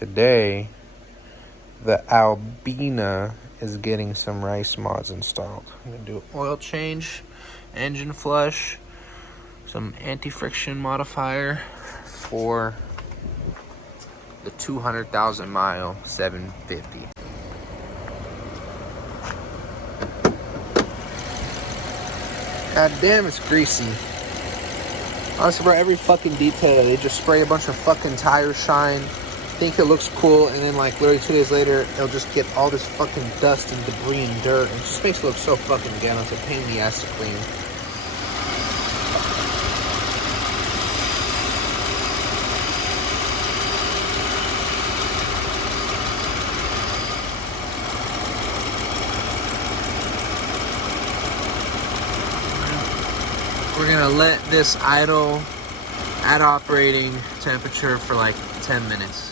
today the Albina is getting some race mods installed. I'm gonna do oil change, engine flush, some anti-friction modifier for the 200,000 mile 750. God damn, it's greasy. Honestly, bro, every fucking detail, they just spray a bunch of fucking tire shine, think it looks cool, and then like literally 2 days later, they'll just get all this fucking dust and debris and dirt, and it just makes it look so fucking ghetto. It's a pain in the ass to clean. We're gonna let this idle at operating temperature for like 10 minutes.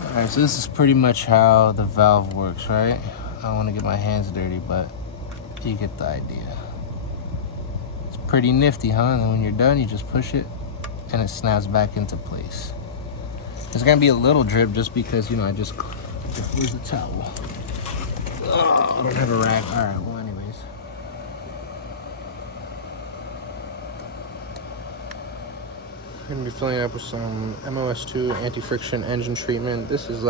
All right, so this is pretty much how the valve works, right? I don't want to get my hands dirty, but you get the idea. It's pretty nifty, huh? And then when you're done, you just push it and it snaps back into place. There's gonna be a little drip just because, you know, where's the towel? Oh, I don't have a rag. All right, well, anyways. I'm gonna be filling it up with some MOS2 anti-friction engine treatment. This is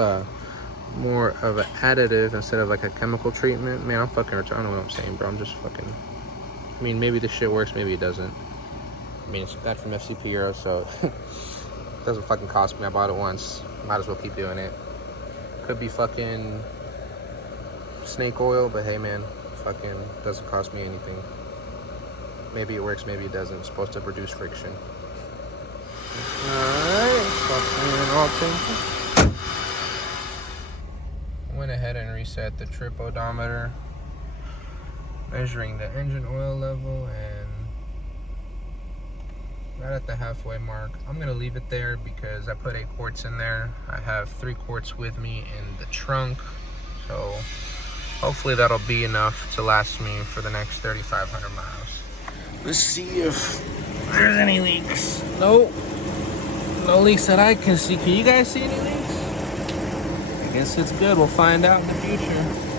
more of an additive instead of like a chemical treatment. Man, I'm fucking retarded. I don't know what I'm saying, bro. I'm just fucking. I mean, maybe this shit works, maybe it doesn't. I mean, it's got from FCP Euro, so it doesn't fucking cost me. I bought it once. Might as well keep doing it. Could be fucking snake oil, but hey, man, fucking doesn't cost me anything. Maybe it works, maybe it doesn't. It's supposed to reduce friction. Alright, went ahead and reset the trip odometer, measuring the engine oil level, and right at the halfway mark. I'm gonna leave it there because I put 8 quarts in there. I have 3 quarts with me in the trunk, so hopefully that'll be enough to last me for the next 3,500 miles. Let's see if there's any leaks. Nope. No leaks that I can see. Can you guys see any leaks? I guess it's good. We'll find out in the future.